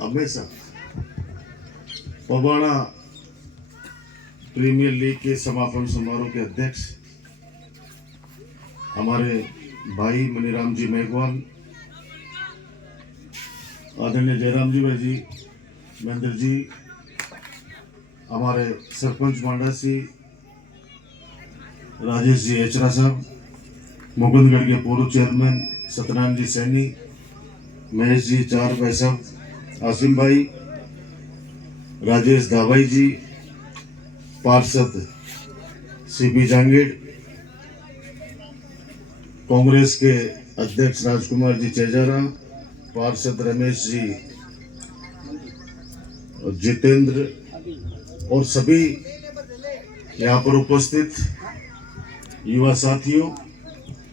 हमेशा पवाड़ा premiere league के समापन समारोह के अध्यक्ष हमारे भाई मनीराम जी मेघवाल, आदरणीय जयराम जी भाई जी, महेंद्र जी, हमारे सरपंच मांडासी राजेश जी एचरा साहब, मुकुंदगढ़ के पूर्व चेयरमैन सत्यनारायण जी सैनी, महेश जी चार भाई साहब, आसिम भाई, राजेश दावाई जी, पार्षद सीपी जांगीड़, कांग्रेस के अध्यक्ष राजकुमार जी चेजारा, पार्षद रमेश जी जितेंद्र और सभी यहाँ पर उपस्थित युवा साथियों,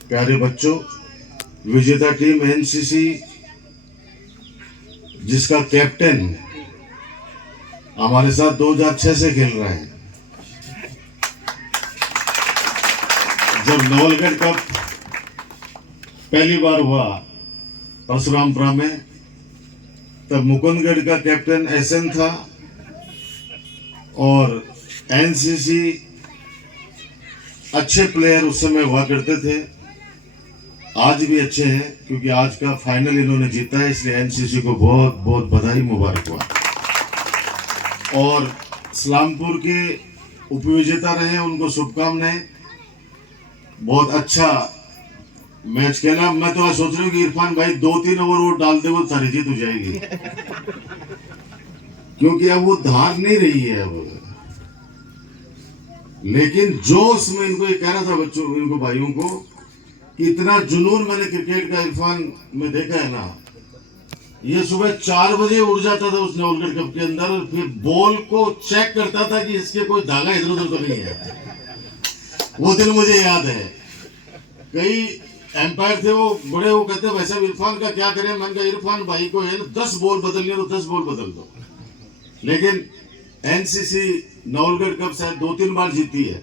प्यारे बच्चों, विजेता टीम एनसीसी जिसका कैप्टन हमारे साथ 2006 से खेल रहा है। जब नवलगढ़ कप पहली बार हुआ परशुरामपुरा में, तब मुकुंदगढ़ का कैप्टन एसएन था और एनसीसी अच्छे प्लेयर उस समय हुआ करते थे, आज भी अच्छे हैं, क्योंकि आज का फाइनल इन्होंने जीता है, इसलिए एनसीसी को बहुत बहुत बधाई, मुबारकबाद। और इस्लामपुर के उपविजेता रहे, उनको शुभकामनाएं। बहुत अच्छा मैच खेला। मैं तो आज सोच रहा हूँ कि इरफान भाई 2-3 ओवर वो डाल दे, वो सारी जीत हो जाएगी, क्योंकि अब वो धार नहीं रही है अब। लेकिन जोश में इनको ये कह रहा था बच्चों, इनको भाइयों को, कि इतना जुनून मैंने क्रिकेट का इरफान में देखा है ना। ये सुबह 4 बजे उठ जाता था उस नवलगढ़ कप के अंदर, और फिर बॉल को चेक करता था कि इसके कोई धागा इधर उधर तो नहीं है। वो दिन मुझे याद है। कई एम्पायर थे वो बड़े, वो कहते भाई साहब इरफान का क्या करें। मैंने कहा इरफान भाई को है ना 10 बॉल बदलनी है तो 10 बॉल बदल दो। लेकिन एनसीसी नवलगढ़ कप शायद 2-3 बार जीती है।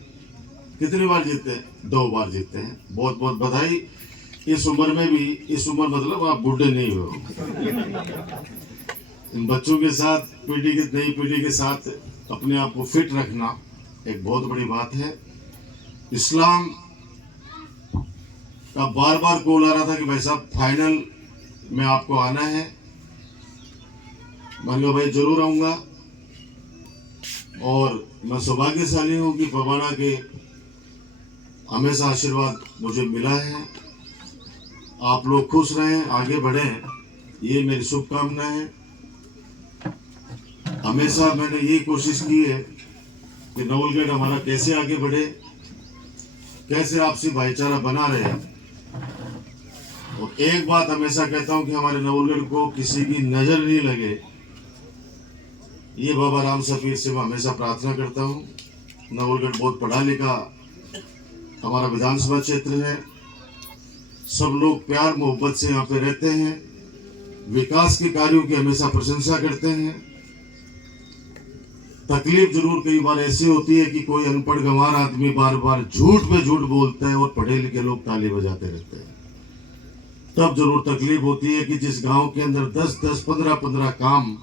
कितनी बार जीते हैं? 2 बार जीते हैं। बहुत बहुत बधाई। इस उम्र में भी, इस उम्र मतलब आप बूढ़े नहीं हो। इन बच्चों के साथ, पीढ़ी की नई पीढ़ी के साथ अपने आप को फिट रखना एक बहुत बड़ी बात है। इस्लाम का बार बार कॉल आ रहा था कि भाई साहब फाइनल में आपको आना है। मैंने कहा भाई जरूर आऊंगा, और मैं सौभाग्यशाली हूं कि पवाड़ा के हमेशा आशीर्वाद मुझे मिला है। आप लोग खुश रहें, आगे बढ़ें, ये मेरी शुभकामनाएं है। हमेशा मैंने यही कोशिश की है कि नवलगढ़ हमारा कैसे आगे बढ़े, कैसे आपसी भाईचारा बना रहे। और एक बात हमेशा कहता हूं कि हमारे नवलगढ़ को किसी की नजर नहीं लगे, ये बाबा राम सफीर से मैं हमेशा प्रार्थना करता हूं। नवलगढ़ बहुत पढ़ा लिखा हमारा विधानसभा क्षेत्र है। सब लोग प्यार मोहब्बत से यहाँ पे रहते हैं, विकास के कार्यों की हमेशा प्रशंसा करते हैं। तकलीफ जरूर कई बार ऐसी होती है कि कोई अनपढ़ गंवार आदमी बार बार झूठ पे झूठ बोलता है और पढ़े लिखे लोग ताली बजाते रहते हैं। तब जरूर तकलीफ होती है कि जिस गांव के अंदर 10-10, 15-15 काम,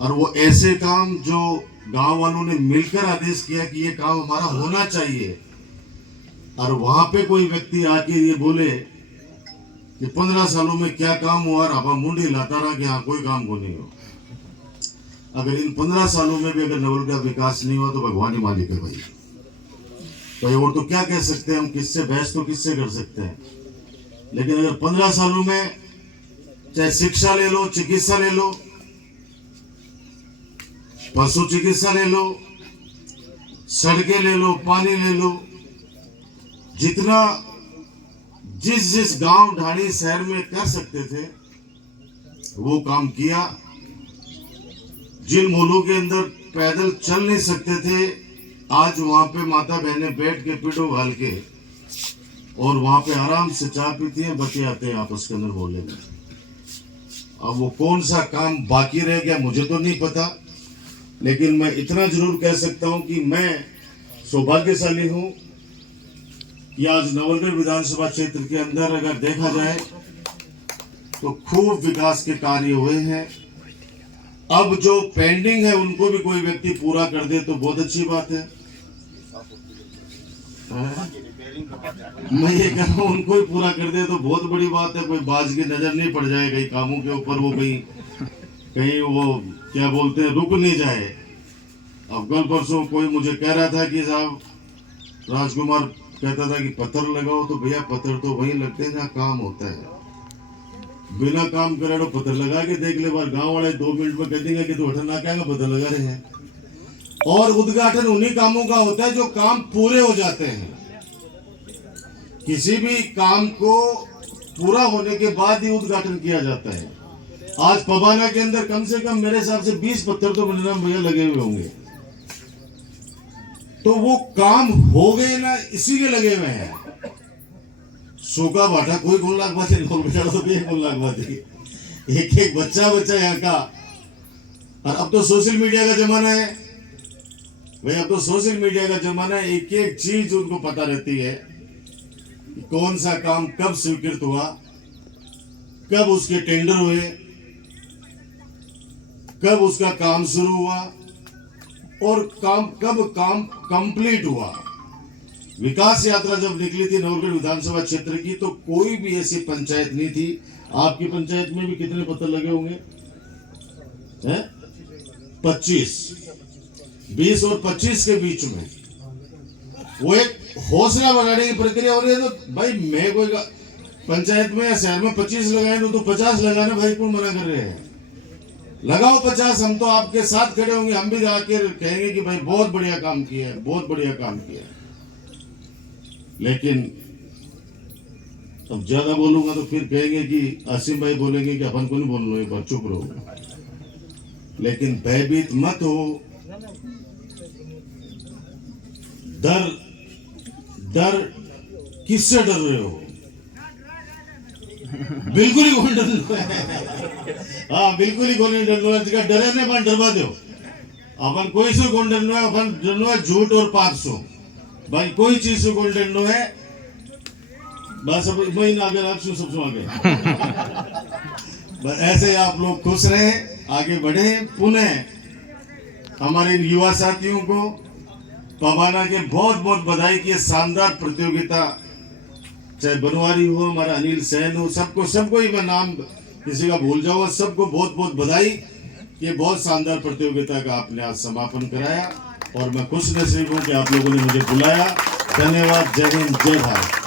और वो ऐसे काम जो गांव वालों ने मिलकर आदेश किया कि ये काम हमारा होना चाहिए, और वहां पे कोई व्यक्ति आके ये बोले कि 15 सालों में क्या काम हुआ, और आप मुंडी लाता रहा कि हाँ कोई काम को नहीं हो। अगर इन 15 सालों में भी अगर नवलगढ़ का विकास नहीं हुआ तो भगवान ही मालिक है भाई। तो और तो क्या कह सकते हैं हम, किससे बहस तो किससे कर सकते हैं। लेकिन अगर 15 सालों में चाहे शिक्षा ले लो, चिकित्सा ले लो, पशु चिकित्सा ले लो, सड़कें ले लो, पानी ले लो, जितना जिस जिस गांव ढाणी शहर में कर सकते थे वो काम किया। जिन मोहल्लों के अंदर पैदल चल नहीं सकते थे, आज वहां पे माता बहनें बैठ के पीठों घाल के और वहां पे आराम से चाय पीती हैं, बच्चे आते हैं आपस के अंदर मोहल्ले में। अब वो कौन सा काम बाकी रह गया मुझे तो नहीं पता, लेकिन मैं इतना जरूर कह सकता हूं कि मैं सौभाग्यशाली हूं कि आज नवलगढ़ विधानसभा क्षेत्र के अंदर अगर देखा जाए तो खूब विकास के कार्य हुए हैं। अब जो पेंडिंग है उनको भी कोई व्यक्ति पूरा कर दे तो बहुत अच्छी बात है। मैं ये कह रहा हूँ उनको ही पूरा कर दे तो बहुत बड़ी बात है। कोई बाज की नजर नहीं पड़ जाए कहीं कामों के ऊपर, वो कहीं वो क्या बोलते हैं रुक नहीं जाए। अब कल परसों कोई मुझे कह रहा था कि साहब राजकुमार कहता था कि पत्थर लगाओ, तो भैया पत्थर तो वहीं लगते हैं जहाँ काम होता है। बिना काम करे तो पत्थर लगा के देख ले, बार गांव वाले 2 मिनट में कह देंगे कि तू हटना क्या पत्थर लगा रहे हैं। और उद्घाटन उन्हीं कामों का होता है जो काम पूरे हो जाते हैं। किसी भी काम को पूरा होने के बाद ही उद्घाटन किया जाता है। आज पबाना के अंदर कम से कम मेरे हिसाब से 20 पत्थर तो मिनिमम भैया लगे हुए होंगे। तो वो काम हो गए ना, इसीलिए लगे हुए हैं। सूखा बाटा कोई कौन लाख बात नहीं, बेटा तो भी कौन लाख बात, एक एक बच्चा यहाँ का। और अब तो सोशल मीडिया का जमाना है भाई, अब तो सोशल मीडिया का जमाना है। एक एक चीज उनको पता रहती है, कौन सा काम कब स्वीकृत हुआ, कब उसके टेंडर हुए, कब उसका काम शुरू हुआ और कब काम कंप्लीट हुआ। विकास यात्रा जब निकली थी नवगढ़ विधानसभा क्षेत्र की, तो कोई भी ऐसी पंचायत नहीं थी। आपकी पंचायत में भी कितने पत्थर लगे होंगे? 25, 20 और 25 के बीच में वो एक हौसला बढ़ाने की प्रक्रिया हो रही है। तो भाई मैं कोई पंचायत में या शहर में 25 लगाए तो 50 लगाने भाई कौन मना कर रहे हैं? लगाओ 50, हम तो आपके साथ खड़े होंगे। हम भी जाकर कहेंगे कि भाई बहुत बढ़िया काम किया है, बहुत बढ़िया काम किया है। लेकिन अब ज्यादा बोलूंगा तो फिर कहेंगे कि आसिम भाई बोलेंगे कि अपन को नहीं बोलना, एक बार चुप रहो। लेकिन भयभीत मत हो। डर किससे डर रहे हो? बिल्कुल ही कोई डर नहीं है। हाँ बिल्कुल ही कोई नहीं डर है। डरे ने अपन डरवा दो। अपन कोई से कौन डरना है? अपन डरना है झूठ और पाप सो। भाई कोई चीज से कौन डरना है? बस अब वही ना आगे आपसे सबसे आगे। बस ऐसे आप लोग खुश रहे, आगे बढ़े। पुनः हमारे युवा साथियों को पबाना के बहुत बहुत बधाई की शानदार प्रतियोगिता, चाहे बनवारी हो, हमारा अनिल सैन हो, सबको ही मैं नाम किसी का भूल जाऊंगा, सबको बहुत बहुत बधाई कि बहुत शानदार प्रतियोगिता का आपने आज समापन कराया। और मैं खुश नसीब हूँ कि आप लोगों ने मुझे बुलाया। धन्यवाद। जय हिंद, जय भारत।